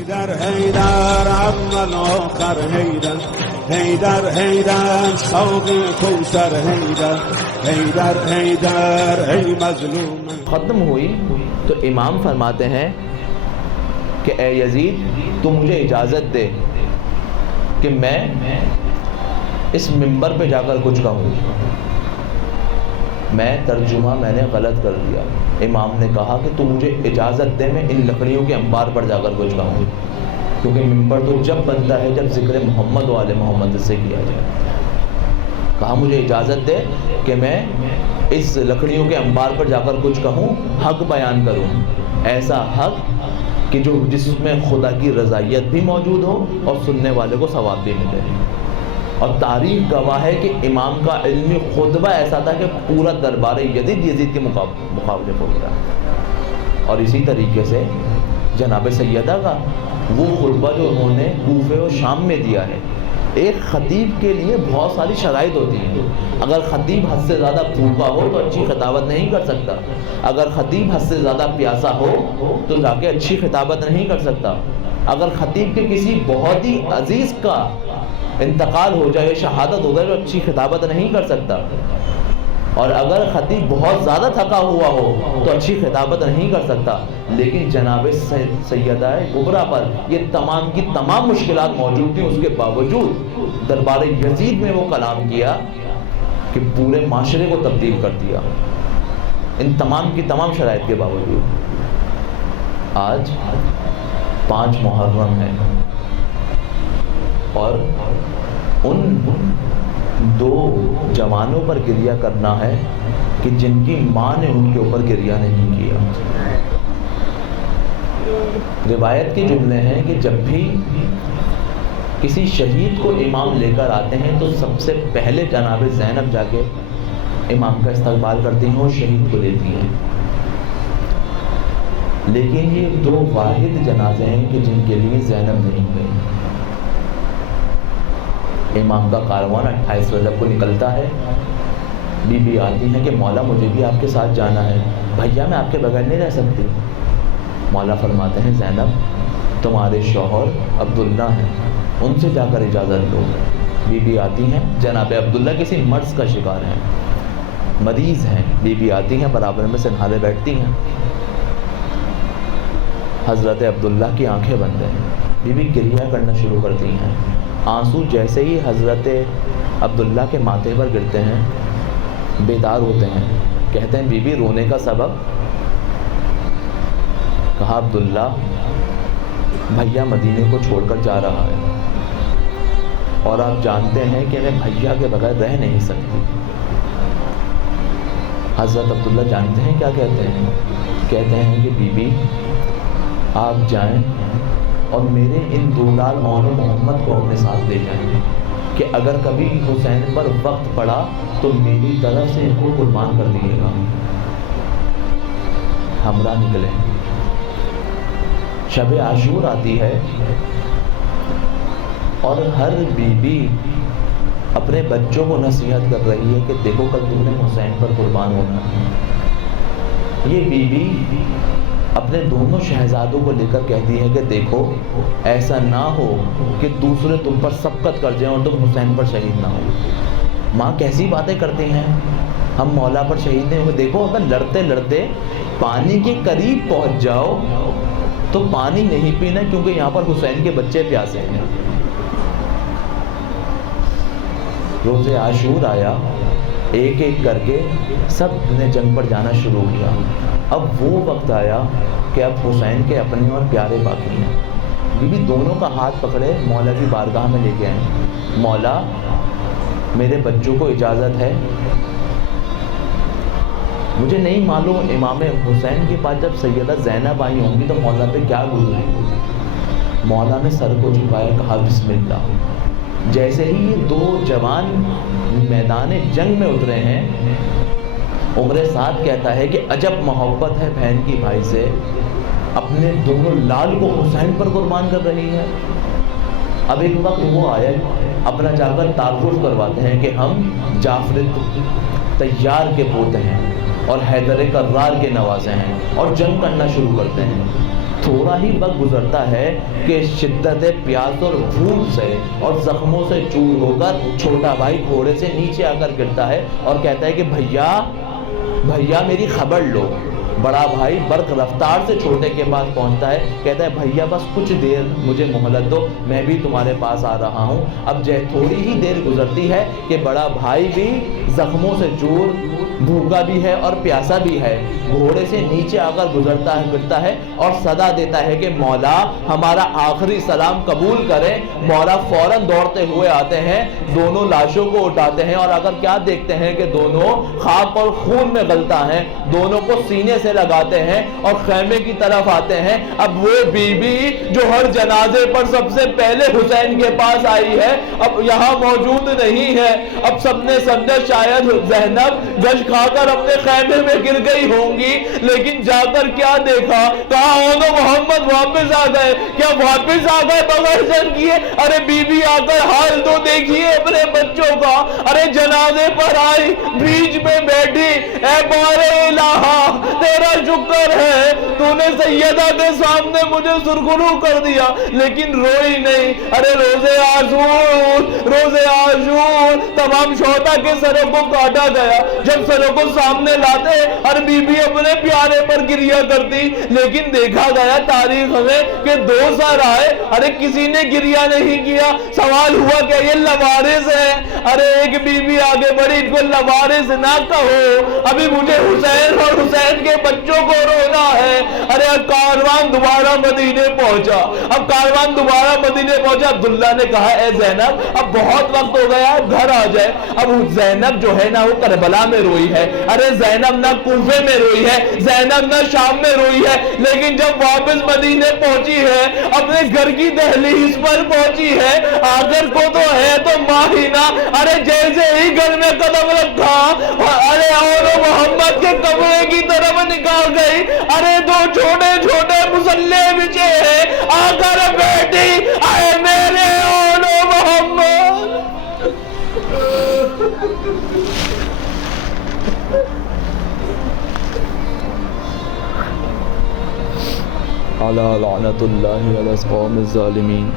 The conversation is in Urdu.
حیدر حیدر اول آخر حیدر حیدر حیدر شوق کوثر حیدر حیدر حیدر ای مظلوم. ختم ہوئی تو امام فرماتے ہیں کہ اے یزید تو مجھے اجازت دے کہ میں اس منبر پہ جا کر کچھ کہوں. میں ترجمہ میں نے غلط کر دیا. امام نے کہا کہ تو مجھے اجازت دے میں ان لکڑیوں کے انبار پر جا کر کچھ کہوں، کیونکہ منبر تو جب بنتا ہے جب ذکر محمد و آل محمد سے کیا جائے. کہا مجھے اجازت دے کہ میں اس لکڑیوں کے انبار پر جا کر کچھ کہوں، حق بیان کروں، ایسا حق کہ جس میں خدا کی رضائیت بھی موجود ہو اور سننے والے کو ثواب بھی ملے. اور تاریخ گواہ ہے کہ امام کا علمی خطبہ ایسا تھا کہ پورا دربار یزید کے مقابلے ہو گیا. اور اسی طریقے سے جناب سیدہ کا وہ خطبہ جو انہوں نے کوفے و شام میں دیا ہے، ایک خطیب کے لیے بہت ساری شرائط ہوتی ہیں. اگر خطیب حد سے زیادہ بھوکا ہو تو اچھی خطابت نہیں کر سکتا. اگر خطیب حد سے زیادہ پیاسا ہو تو جا کے اچھی خطابت نہیں کر سکتا. اگر خطیب کے کسی بہت ہی عزیز کا انتقال ہو جائے، شہادت ہو جائے، تو اچھی خطابت نہیں کر سکتا. اور اگر خطیب بہت زیادہ تھکا ہوا ہو تو اچھی خطابت نہیں کر سکتا. لیکن جناب سیدہ کبریٰ پر یہ تمام کی تمام مشکلات موجود تھیں، اس کے باوجود دربار یزید میں وہ کلام کیا کہ پورے معاشرے کو تبدیل کر دیا. ان تمام کی تمام شرائط کے باوجود آج 5 محرم ہے اور ان 2 جوانوں پر گریہ کرنا ہے کہ جن کی ماں نے ان کے اوپر گریہ نہیں کیا. روایت کے جملے ہیں کہ جب بھی کسی شہید کو امام لے کر آتے ہیں تو سب سے پہلے جناب زینب جا کے امام کا استقبال کرتی ہیں اور شہید کو لیتی ہیں. لیکن یہ 2 واحد جنازے ہیں کہ جن کے لیے زینب نہیں گئی. امام کا کاروان 28 رجب کو نکلتا ہے. بی بی آتی ہے کہ مولا مجھے بھی آپ کے ساتھ جانا ہے. بھیا میں آپ کے بغیر نہیں رہ سکتی. مولا فرماتے ہیں زینب تمہارے شوہر عبداللہ ہیں، ان سے جا کر اجازت دو. بی بی آتی ہیں. جناب عبداللہ کسی مرض کا شکار ہیں، مریض ہیں. بی بی آتی ہیں، برابر میں سنہارے بیٹھتی ہیں. حضرت عبداللہ کی آنکھیں بند ہیں. بی بی گریہ کرنا شروع کرتی ہیں. آنسو جیسے ہی حضرت عبداللہ کے ماتھے پر گرتے ہیں بیدار ہوتے ہیں. کہتے ہیں بی بی رونے کا سبب؟ کہا عبداللہ بھیا مدینے کو چھوڑ کر جا رہا ہے اور آپ جانتے ہیں کہ میں بھیا کے بغیر رہ نہیں سکتی. حضرت عبداللہ جانتے ہیں کیا کہتے ہیں؟ کہتے ہیں کہ بی بی آپ جائیں اور میرے ان 2 لال آل محمد کو اپنے ساتھ لے جائیں کہ اگر کبھی حسین پر وقت پڑا تو میری طرف سے ان کو قربان کر دیے گا. ہمراہ نکلے. شب عاشور آتی ہے اور ہر بیوی اپنے بچوں کو نصیحت کر رہی ہے کہ دیکھو کل تم نے حسین پر قربان ہونا ہے. یہ بیوی اپنے دونوں شہزادوں کو لے کر کہتی ہے کہ دیکھو ایسا نہ ہو کہ دوسرے تم پر سبقت کر جائیں اور تم حسین پر شہید نہ ہو. ماں کیسی باتیں کرتی ہیں، ہم مولا پر شہید نہیں ہوئے. دیکھو اگر لڑتے لڑتے پانی کے قریب پہنچ جاؤ تو پانی نہیں پینا، کیونکہ یہاں پر حسین کے بچے پیاسے ہیں. روز عاشور آیا، ایک ایک کر کے سب نے جنگ پر جانا شروع کیا. اب وہ وقت آیا کہ اب حسین کے اپنے اور پیارے باقی ہیں. بی بی دونوں کا ہاتھ پکڑے مولا کی بارگاہ میں لے کے آئے. مولا میرے بچوں کو اجازت ہے. مجھے نہیں معلوم امام حسین کے پاس جب سیدہ زینب آئی ہوں گی تو مولا پہ کیا گزری. مولا نے سر کو جھکایا، کہا بسم اللہ. جیسے ہی یہ 2 جوان میدان جنگ میں اترے ہیں، عمر سعد کہتا ہے کہ عجب محبت ہے بہن کی بھائی سے، اپنے دونوں لال کو حسین پر قربان کر رہی ہے. اب ایک وقت وہ آئے اپنا جا کر تعارف کرواتے ہیں کہ ہم جعفر طیار کے پوتے ہیں اور حیدر کرار کے نوازے ہیں، اور جنگ کرنا شروع کرتے ہیں. تھوڑا ہی وقت گزرتا ہے کہ شدت پیاس اور بھوک سے اور زخموں سے چور ہو کر چھوٹا بھائی گھوڑے سے نیچے آ کر گرتا ہے اور کہتا ہے کہ بھیا میری خبر لو۔ بڑا بھائی برق رفتار سے چھوٹے کے پاس پہنچتا ہے، کہتا ہے بھیا بس کچھ دیر مجھے مہلت دو، میں بھی تمہارے پاس آ رہا ہوں۔ اب تھوڑی ہی دیر گزرتی ہے کہ بڑا بھائی بھی زخموں سے چور، بھوکا بھی ہے اور پیاسا بھی ہے، گھوڑے سے نیچے آ کر گرتا ہے اور صدا دیتا ہے کہ مولا ہمارا آخری سلام قبول کریں۔ مولا فوراً دوڑتے ہوئے آتے ہیں، دونوں لاشوں کو اٹھاتے ہیں اور اگر کیا دیکھتے ہیں کہ دونوں خاک اور خون میں غلطہ ہیں، دونوں کو سینے سے لگاتے ہیں اور خیمے کی طرف آتے ہیں۔ اب وہ بی بی جو ہر جنازے پر سب سے پہلے حسین کے پاس آئی ہے اب یہاں موجود نہیں ہے۔ اب سب نے سمجھا شاید زینب گش کھا کر اپنے خیمے میں گر گئی ہوں گی، لیکن جا کر کیا دیکھا، کہا محمد واپس آ گئے۔ کیا واپس آ گئے بغیر جنگ کیے؟ ارے بی بی آ کر حال تو دیکھیے اپنے بچوں کا۔ ارے جنازے پر آئی، بیچ میں بیٹھی، اے بارے الہا تیرا شکر ہے تو نے سیدہ کے سامنے مجھے سرخرو کر دیا، لیکن روئی نہیں۔ ارے روزے عاشور تمام شہداء کے سروں کو کاٹا گیا، جب سروں کو سامنے لاتے اور بی بی اپنے پیارے پر گریا کرتی، لیکن دیکھا گیا تاریخ میں کہ 2 سر آئے، ارے کسی نے گریا نہیں کیا۔ سوال ہوا کہ یہ لوارث ہے، ارے ایک بی بی آگے بڑھی، ان کو لوارث نہ کہو، ابھی مجھے حسین اور حسین کے بچوں کو رونا ہے۔ ارے کاروان دوبارہ مدینے پہنچا، اب کاروان دوبارہ مدینے پہنچا۔ عبداللہ نے کہا اے زینب اب بہت وقت ہو گیا، اب گھر آ جائے۔ اب زینب جو ہے نا وہ کربلا میں روئی ہے، ارے زینب نہ کوفے میں روئی ہے، زینب نہ شام میں روئی ہے، لیکن جب واپس مدینے پہنچی ہے اپنے گھر کی دہلیز پر پہنچی ہے، آخر کو تو ہے تو ماہینہ، ارے جیسے ہی گھر میں قدم رکھا ارے اور محمد کے کمرے کی طرف نکال گئی، ارے 2 چھوٹے چھوٹے مسلح بچے ہیں، آ کر بیٹھی، اے میرے اور محمد۔ علی لعنت اللہ علی القوم الظالمین۔